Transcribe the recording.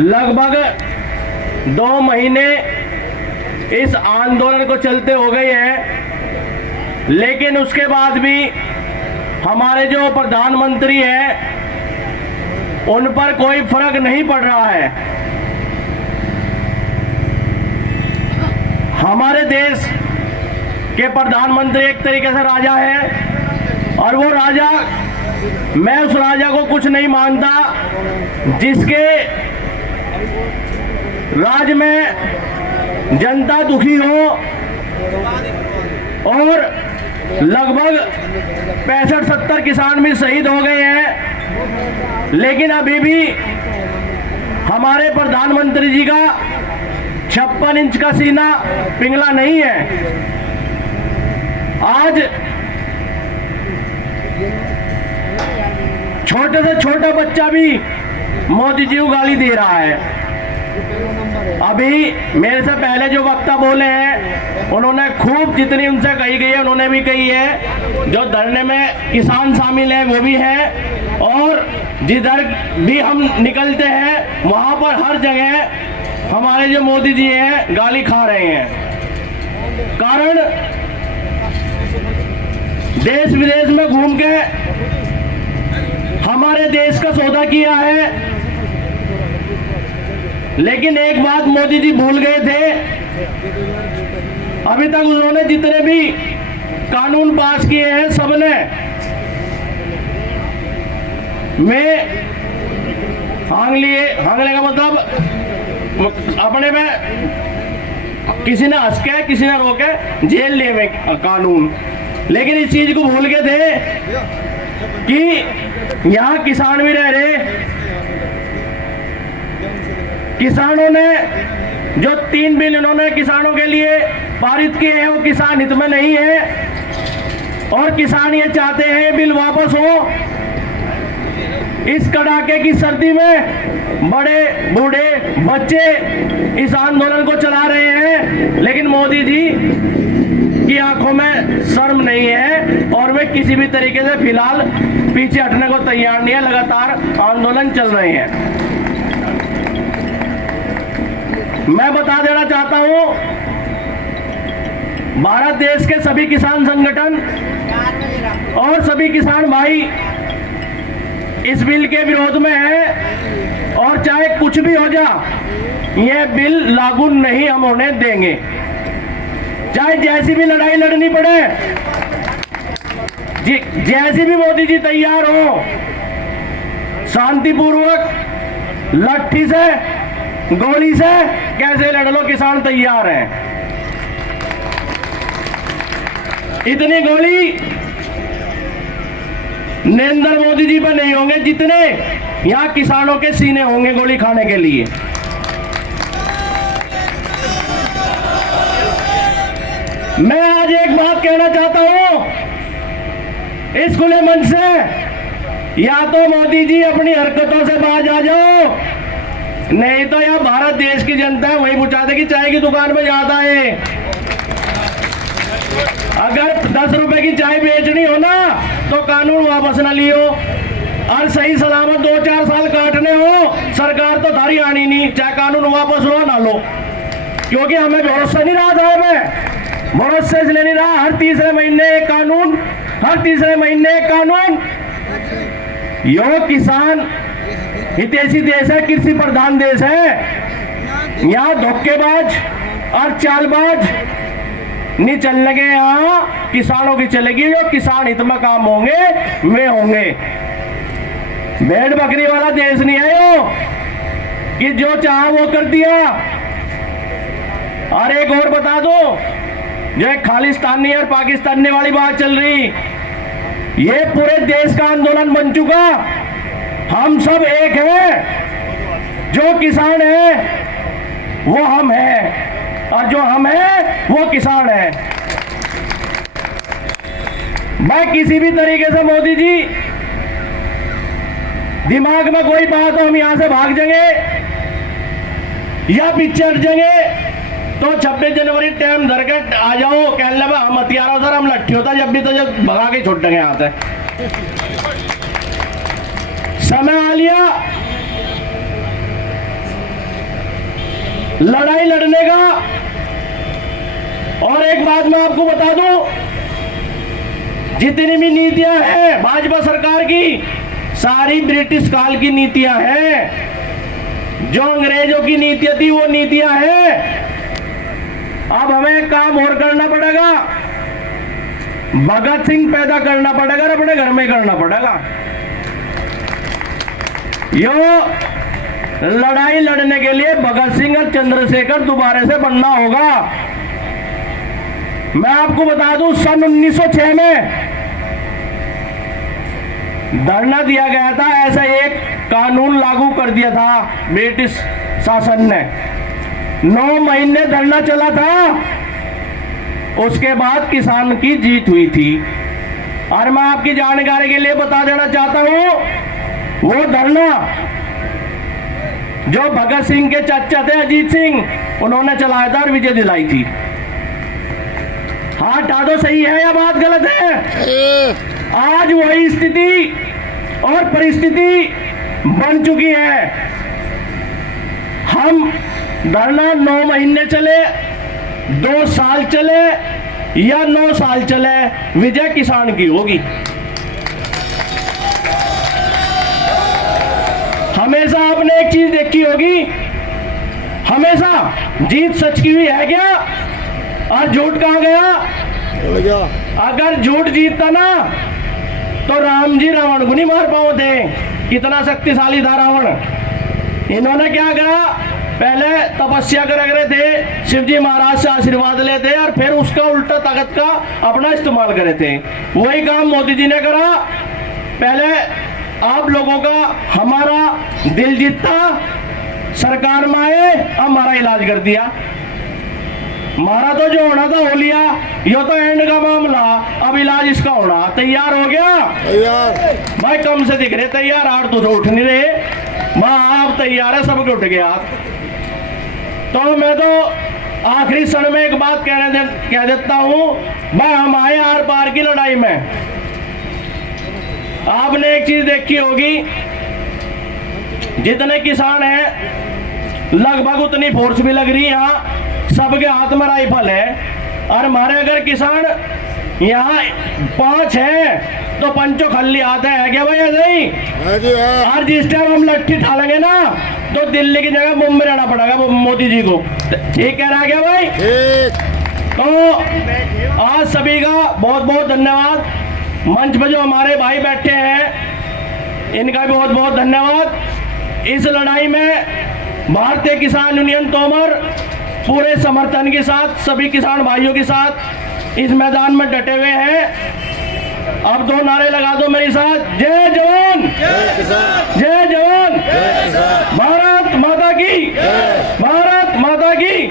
लगभग 2 महीने इस आंदोलन को चलते हो गए हैं, लेकिन उसके बाद भी हमारे जो प्रधानमंत्री हैं उन पर कोई फर्क नहीं पड़ रहा है। हमारे देश के प्रधानमंत्री एक तरीके से राजा है, और वो राजा, मैं उस राजा को कुछ नहीं मानता जिसके राज में जनता दुखी हो और लगभग 65-70 किसान भी शहीद हो गए हैं, लेकिन अभी भी हमारे प्रधानमंत्री जी का 56 इंच का सीना पिघला नहीं है। आज छोटे से छोटा बच्चा भी मोदी जी को गाली दे रहा है। अभी मेरे से पहले जो वक्ता बोले हैं उन्होंने खूब जितनी उनसे कही गई है उन्होंने भी कही है। जो धरने में किसान शामिल है वो भी है, और जिधर भी हम निकलते हैं वहां पर हर जगह हमारे जो मोदी जी हैं गाली खा रहे हैं। कारण देश विदेश में घूम के हमारे देश का सौदा किया है, लेकिन एक बात मोदी जी भूल गए थे। अभी तक उन्होंने जितने भी कानून पास किए हैं सबने में हांगले का मतलब अपने में किसी ने हंस के किसी ने रोके जेल ले में कानून, लेकिन इस चीज को भूल गए थे कि यहाँ किसान भी रह रहे। किसानों ने जो 3 बिल इन्होंने किसानों के लिए पारित किए हैं वो किसान हित में नहीं है, और किसान ये चाहते हैं बिल वापस हो। इस कड़ाके की सर्दी में बड़े बूढ़े बच्चे इस आंदोलन को चला रहे हैं, लेकिन मोदी जी की आंखों में शर्म नहीं है और वे किसी भी तरीके से फिलहाल पीछे हटने को तैयार नहीं है। लगातार आंदोलन चल रहे हैं। मैं बता देना चाहता हूं, भारत देश के सभी किसान संगठन और सभी किसान भाई इस बिल के विरोध में है, और चाहे कुछ भी हो जा यह बिल लागू नहीं हम होने देंगे। चाहे जैसी भी लड़ाई लड़नी पड़े, जैसी भी मोदी जी तैयार हो, शांतिपूर्वक लाठी से गोली से कैसे लड़ लो, किसान तैयार हैं। इतनी गोली नरेंद्र मोदी जी पर नहीं होंगे जितने यहां किसानों के सीने होंगे गोली खाने के लिए। मैं आज एक बात कहना चाहता हूं इस खुले मंच से, या तो मोदी जी अपनी हरकतों से बाज आ जाओ, नहीं तो यह भारत देश की जनता है वही पूछा दे कि चाय की दुकान पे जाता है। अगर 10 रुपए की चाय बेचनी हो ना तो कानून वापस ना लियो, और सही सलामत 2-4 साल काटने हो, सरकार तो थारी आनी नहीं, चाहे कानून वापस लो ना लो, क्योंकि हमें भरोसा नहीं रहा था। हमें भरोसा इसलिए नहीं रहा, हर तीसरे महीने एक कानून, हर तीसरे महीने एक कानून। यो किसान हितैषी देश है, कृषि प्रधान देश है। यहाँ धोखेबाज और चालबाज नहीं चलने के, यहाँ किसानों की चलेगी। जो किसान हित में काम होंगे वे होंगे। भेड़ बकरी वाला देश नहीं है यो कि जो चाहा वो कर दिया। और एक और बता दो, जो खालिस्तानी और पाकिस्तानी वाली बात चल रही, ये पूरे देश का आंदोलन बन चुका। हम सब एक हैं, जो किसान है वो हम हैं, और जो हम हैं वो किसान है। मैं किसी भी तरीके से मोदी जी दिमाग में कोई बात हो हम यहां से भाग जाएंगे या पीछे हट जाएंगे, तो 26 जनवरी टाइम धर के आ जाओ, कह ले हम हथियारों सर हम लट्ठी होता जब भी, तो जब भगा के छोड़ देंगे यहाँ से। समय आ लिया लड़ाई लड़ने का। और एक बात मैं आपको बता दूं, जितनी भी नीतियां हैं भाजपा सरकार की, सारी ब्रिटिश काल की नीतियां हैं। जो अंग्रेजों की नीतियां थी वो नीतियां हैं। अब हमें एक काम और करना पड़ेगा, भगत सिंह पैदा करना पड़ेगा और अपने घर में करना पड़ेगा। यो लड़ाई लड़ने के लिए भगत सिंह और चंद्रशेखर दोबारा से बनना होगा। मैं आपको बता दूं, सन 1906 में धरना दिया गया था, ऐसा एक कानून लागू कर दिया था ब्रिटिश शासन ने। 9 महीने धरना चला था, उसके बाद किसान की जीत हुई थी। और मैं आपकी जानकारी के लिए बता देना चाहता हूं, वो धरना जो भगत सिंह के चाचा थे अजीत सिंह, उन्होंने चलाया था और विजय दिलाई थी। हाँ टाडो सही है या बात गलत है? आज वही स्थिति और परिस्थिति बन चुकी है। हम धरना 9 महीने चले, 2 साल चले या 9 साल चले, विजय किसान की होगी। हमेशा आपने एक चीज देखी होगी, हमेशा जीत सच की हुई है क्या और झूठ कहां गया? अगर झूठ जीतता ना तो राम जी रावण को नहीं मार पाओ थे, कितना शक्तिशाली था रावण। इन्होंने क्या करा, पहले तपस्या कर रहे थे, शिव जी महाराज से आशीर्वाद लेते और फिर उसका उल्टा ताकत का अपना इस्तेमाल करे थे। वही काम मोदी जी ने करा। पहले आप लोगों का हमारा दिल जीतता, सरकार में आए, हमारा इलाज कर दिया। हमारा तो जो होना था हो लिया, यो तो एंड का मामला, अब इलाज इसका होना। तैयार हो गया? तैयार भाई, कम से दिख रहे तैयार, आठ तो उठ नहीं रहे। माँ आप तैयार है, सबके उठ गया। तो मैं तो आखिरी क्षण में एक बात कह देता हूं, भाई हम आए आर पार की लड़ाई में। आपने एक चीज देखी होगी, जितने किसान हैं लगभग उतनी फोर्स भी लग रही है यहाँ, सबके हाथ में राइफल है। और हमारे अगर किसान यहाँ 5 है तो पंचो खल्ली आते हैं क्या भाई? ऐसे ही। और जिस टाइम हम लट्ठी ठालेंगे ना तो दिल्ली की जगह मुंबई रहना पड़ेगा मोदी जी को। ठीक कह रहा है क्या भाई? तो आज सभी का बहुत बहुत धन्यवाद। मंच पर जो हमारे भाई बैठे हैं इनका भी बहुत बहुत धन्यवाद। इस लड़ाई में भारतीय किसान यूनियन तोमर पूरे समर्थन के साथ, सभी किसान भाइयों के साथ इस मैदान में डटे हुए हैं। अब 2 नारे लगा दो मेरे साथ, जय जवान, जय जवान, भारत माता की, भारत माता की।